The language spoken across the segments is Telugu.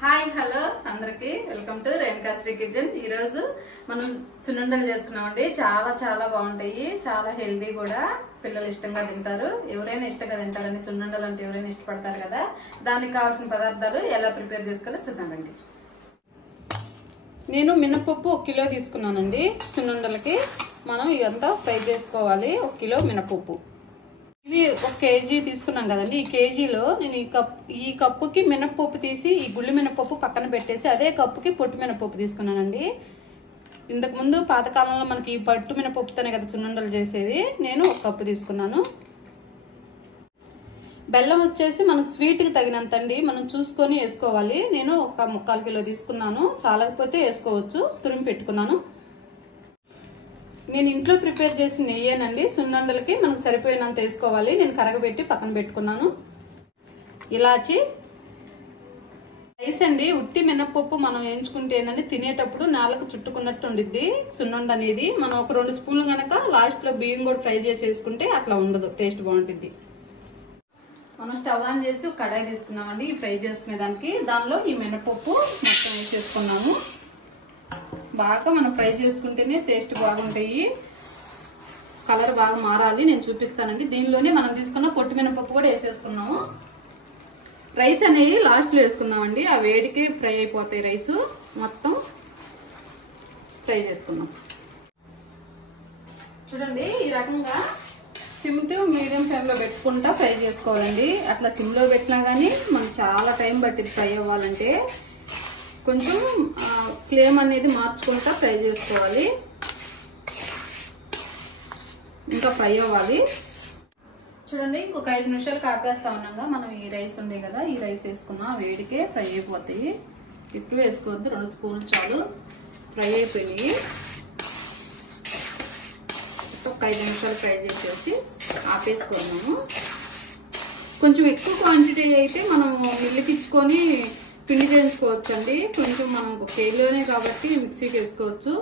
హాయ్ హలో అందరికి వెల్కమ్ టు రేణుకాశ్రీ కిచెన్. ఈ రోజు మనం సున్నుండలు చేసుకున్నామండి. చాలా చాలా బాగుంటాయి, చాలా హెల్దీ కూడా. పిల్లలు ఇష్టంగా తింటారు, ఎవరైనా ఇష్టంగా తింటారని సున్నుండలు అంటే ఎవరైనా ఇష్టపడతారు కదా. దానికి కావాల్సిన పదార్థాలు ఎలా ప్రిపేర్ చేసుకోవాలో చూద్దామండి. నేను మినపప్పు 1 కిలో తీసుకున్నానండి. సున్నుండలకి మనం ఇదంతా ఫ్రై చేసుకోవాలి. 1 కిలో మినపప్పు, ఇవి 1 కేజీ తీసుకున్నాం కదండి. ఈ కేజీలో నేను ఈ కప్పుకి మినపప్పు తీసి ఈ గుళ్ళు మినపప్పు పక్కన పెట్టేసి అదే కప్పుకి పొట్టు మినపప్పు తీసుకున్నానండి. ఇంతకు ముందు పాతకాలంలో మనకి ఈ పట్టు మినపప్పుతోనే కదా సున్నుండలు చేసేది. నేను 1 కప్పు తీసుకున్నాను. బెల్లం వచ్చేసి మనకు స్వీట్కి తగినంత అండి, మనం చూసుకొని వేసుకోవాలి. నేను 1/4 కిలో తీసుకున్నాను, చాలకపోతే వేసుకోవచ్చు. తురిమి పెట్టుకున్నాను. నేను ఇంట్లో ప్రిపేర్ చేసిన నెయ్యేనండి. సున్నుండలకి మనకు సరిపోయినంత వేసుకోవాలి. నేను కరగబెట్టి పక్కన పెట్టుకున్నాను. ఇలాచి, రైస్ అండి. ఉట్టి మినపప్పు మనం వేయించుకుంటే ఏంటంటే తినేటప్పుడు నాలుగు చుట్టుకున్నట్టు ఉండిద్ది సున్నుండ అనేది. మనం ఒక 2 స్పూన్లు గనక లాస్ట్ లో బియ్యం కూడా ఫ్రై చేసి వేసుకుంటే అట్లా ఉండదు, టేస్ట్ బాగుంటుంది. మనం స్టవ్ ఆన్ చేసి ఒక కడాయి తీసుకున్నామండి ఫ్రై చేసుకునే దానికి. దానిలో ఈ మినపప్పు మొత్తం వేసేసుకున్నాము. బాగా మనం ఫ్రై చేసుకుంటేనే టేస్ట్ బాగుంటాయి, కలర్ బాగా మారాలి. నేను చూపిస్తానండి. దీనిలోనే మనం తీసుకున్న పొట్టు మినపప్పు కూడా వేసేసుకున్నాము. రైస్ అనేది లాస్ట్ లో వేసుకున్నామండి. ఆ వేడికి ఫ్రై అయిపోతాయి. రైస్ మొత్తం ఫ్రై చేసుకున్నాం. చూడండి, ఈ రకంగా సిమ్ టు మీడియం ఫ్లేమ్ లో పెట్టుకుంటా ఫ్రై చేసుకోవాలండి. అట్లా సిమ్ లో పెట్టినా గానీ మనకు చాలా టైం పట్టింది ఫ్రై అవ్వాలంటే. కొంచెం ఫ్లేమ్ అనేది మార్చుకుంటా ఫ్రై చేసుకోవాలి, ఇంకా ఫ్రై అవ్వాలి. చూడండి, ఇంకొక 5 నిమిషాలు కాపేస్తా ఉన్నాగా మనం ఈ రైస్ ఉండే కదా, ఈ రైస్ వేసుకున్నా వేడికే ఫ్రై అయిపోతాయి. ఎక్కువ వేసుకోవద్దు, 2 స్పూన్లు చాలు. ఫ్రై అయిపోయినాయి. ఒక 5 నిమిషాలు ఫ్రై చేసేసి ఆపేసుకున్నాము. కొంచెం ఎక్కువ క్వాంటిటీ అయితే మనం మిల్లుకి ఇచ్చుకొని పిండి చేయించుకోవచ్చు అండి. కొంచెం మనం 1 కేజీలోనే కాబట్టి మిక్సీకి వేసుకోవచ్చు.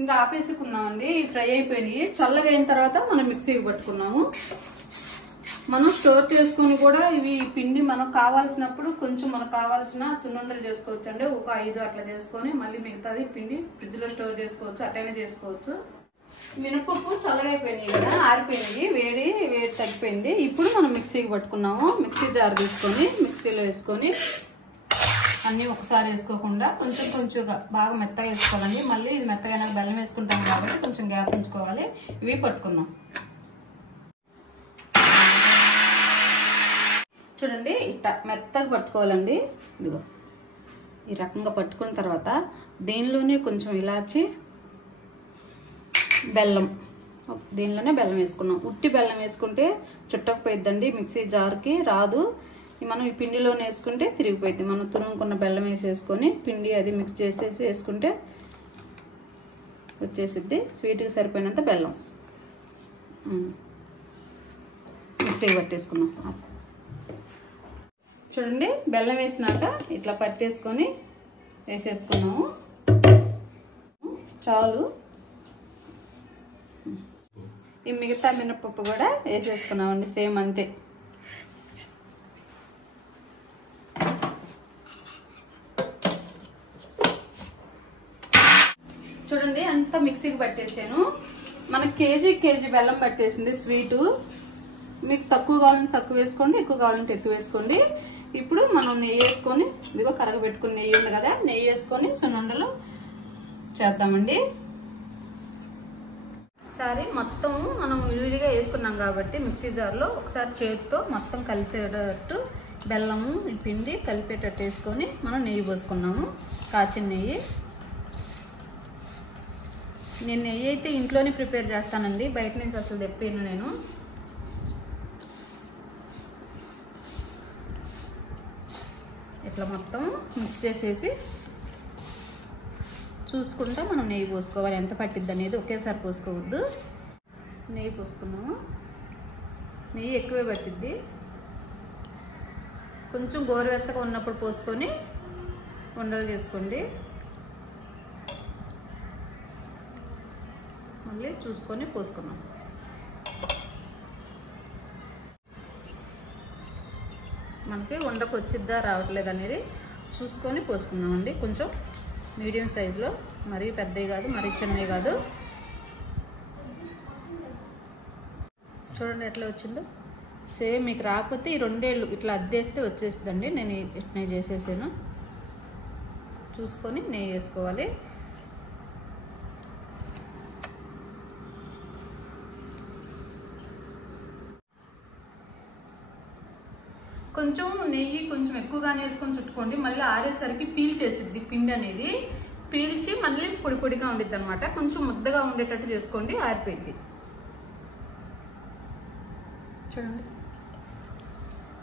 ఇంకా ఆపేసుకున్నామండి. ఫ్రై అయిపోయినాయి. చల్లగా అయిన తర్వాత మనం మిక్సీకి పట్టుకున్నాము. మనం స్టోర్ చేసుకొని కూడా ఇవి పిండి మనకు కావాల్సినప్పుడు కొంచెం మనకు కావాల్సిన సున్నుండలు చేసుకోవచ్చు అండి. ఒక 5 అట్లా చేసుకొని మళ్ళీ మిగతాది పిండి ఫ్రిడ్జ్ లో స్టోర్ చేసుకోవచ్చు, అట్టైనా చేసుకోవచ్చు. మినపప్పు చల్లగా అయిపోయినాయి కదా, ఆరిపోయినాయి. వేడి తగ్గిపోయింది. ఇప్పుడు మనం మిక్సీకి పట్టుకున్నాము. మిక్సీ జార్ తీసుకొని మిక్సీలో వేసుకొని అన్ని ఒకసారి వేసుకోకుండా కొంచెం కొంచెంగా బాగా మెత్తగా వేసుకోవాలండి. మళ్ళీ ఇది మెత్తగా బెల్లం వేసుకుంటాం కాబట్టి కొంచెం గ్యాప్ ఉంచుకోవాలి. ఇవి పట్టుకుందాం. చూడండి, ఇట్లా మెత్తగా పట్టుకోవాలండి. ఇదిగో ఈ రకంగా పట్టుకున్న తర్వాత దీనిలోనే కొంచెం ఇలాచి, బెల్లం, దీనిలోనే బెల్లం వేసుకున్నాం. ఉట్టి బెల్లం వేసుకుంటే చుట్టకపోయిద్దండి, మిక్సీ జార్కి రాదు. మనం ఈ పిండిలోనే వేసుకుంటే తిరిగిపోయింది. మనం తురుముకున్న బెల్లం వేసేసుకొని పిండి అది మిక్స్ చేసేసి వేసుకుంటే వచ్చేసిద్ది. స్వీట్కి సరిపోయినంత బెల్లం మిక్సీ పట్టేసుకున్నాం. చూడండి, బెల్లం వేసినాక ఇట్లా పట్టేసుకొని వేసేసుకున్నాము. చాలు. ఈ మిగతా మినపప్పు కూడా వేసేసుకున్నామండి. సేమ్ అంతే. చూడండి, అంతా మిక్సీకి పట్టేసాను. మనకి కేజీ బెల్లం పట్టేసింది స్వీటు. మీకు తక్కువ కావాలంటే తక్కువ వేసుకోండి, ఎక్కువ కావాలంటే ఎక్కువ వేసుకోండి. ఇప్పుడు మనం నెయ్యి వేసుకొని, ఇదిగో కరగబెట్టుకుని నెయ్యి ఉంది కదా, నెయ్యి వేసుకొని సున్నుండలు చేద్దామండి. ఒకసారి మొత్తం మనం విడిగా వేసుకున్నాం కాబట్టి మిక్సీ జార్లో ఒకసారి చేతితో మొత్తం కలిసేటట్టు బెల్లము పిండి కలిపేటట్టు వేసుకొని మనం నెయ్యి పోసుకున్నాము. కాచిన నెయ్యి. నేను నెయ్యి అయితే ఇంట్లోనే ప్రిపేర్ చేస్తానండి, బయట నుంచి అసలు తెప్పాను నేను. ఇట్లా మొత్తం మిక్స్ చేసేసి చూసుకుంటా మనం నెయ్యి పోసుకోవాలి. ఎంత పట్టిద్ది అనేది ఒకేసారి పోసుకోవద్దు. నెయ్యి పోసుకున్నాము. నెయ్యి ఎక్కువే పట్టిద్ది. కొంచెం గోరువెచ్చగా ఉన్నప్పుడు పోసుకొని ఉండలు చేసుకోండి. మళ్ళీ చూసుకొని పోసుకున్నాం. మనకి ఉండకు వచ్చిద్దా రావట్లేదు అనేది చూసుకొని పోసుకుందామండి. కొంచెం మీడియం సైజులో, మరీ పెద్దవి కాదు మరీ చిన్నవి కాదు. చూడండి ఎట్లా వచ్చిందో. సేమ్ మీకు రాకపోతే ఈ రెండేళ్ళు ఇట్లా అద్దేస్తే వచ్చేస్తుందండి. నేను ఇట్లా చేసేసాను. చూసుకొని నెయ్యి వేసుకోవాలి. కొంచెం నెయ్యి కొంచెం ఎక్కువగానే వేసుకొని చుట్టుకోండి. మళ్ళీ ఆరేసరికి పీల్చేసిద్ది పిండి అనేది. పీల్చి మళ్ళీ పొడి పొడిగా ఉండిద్ది అనమాట. కొంచెం ముద్దగా ఉండేటట్టు చేసుకోండి, ఆరిపోయింది. చూడండి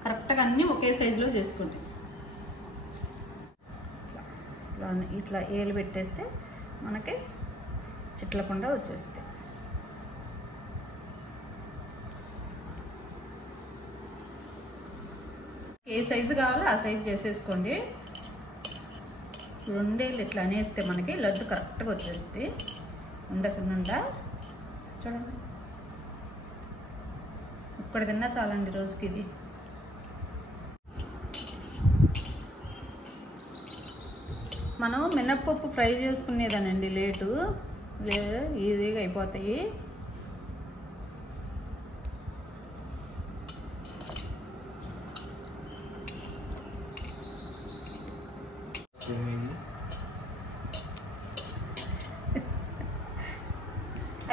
కరెక్ట్గా అన్నీ ఒకే సైజులో చేసుకోండి. ఇట్లా ఏలు పెట్టేస్తే మనకి చిట్లకుండా వచ్చేస్తాయి. ఏ సైజు కావాలో ఆ సైజు చేసేసుకోండి. రెండేళ్ళు ఇట్లా అనేస్తే మనకి లడ్డు కరెక్ట్గా వచ్చేస్తుంది. సున్నుండ చూడండి, ఒక్కటి తిన్నా చాలండి రోజుకి. ఇది మనం మినప్పప్పు ఫ్రై చేసుకునేదానండి లేటు, లేదు ఈజీగా అయిపోతాయి.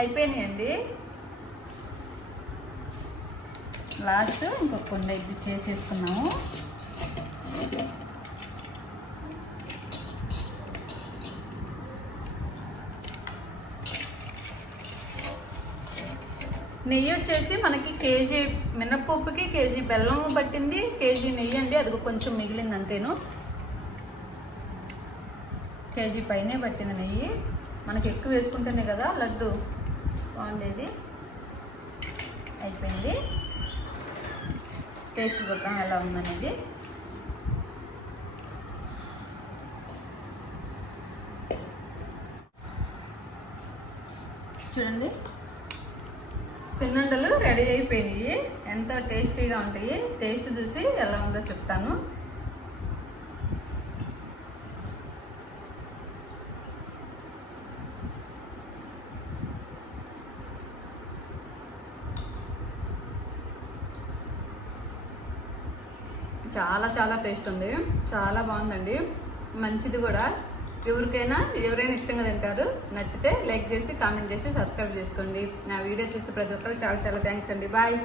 అయిపోయినాయండి. లాస్ట్ ఇంకొక కొండ ఇది చేసేసుకున్నాము. నెయ్యి వచ్చేసి మనకి కేజీ మినప్పప్పుకి కేజీ బెల్లం పట్టింది, కేజీ నెయ్యి అండి. అది కొంచెం మిగిలింది అంతేను. కేజీ పైనే పట్టిన నెయ్యి. మనకి ఎక్కువ వేసుకుంటేనే కదా లడ్డు బాగుండేది. అయిపోయింది. టేస్ట్ చూద్దాం ఎలా ఉందనేది. చూడండి సున్నుండలు రెడీ అయిపోయినాయి. ఎంతో టేస్టీగా ఉంటాయి. టేస్ట్ చూసి ఎలా ఉందో చెప్తాను. చాలా చాలా టేస్ట్ ఉంది. చాలా బాగుందండి. మంచిది కూడా. ఎవరైనా ఇష్టంగా తింటారు. నచ్చితే లైక్ చేసి కామెంట్ చేసి సబ్స్క్రైబ్ చేసుకోండి. నా వీడియో చూసి ప్రతి ఒక్కరు చాలా చాలా థ్యాంక్స్ అండి. బాయ్.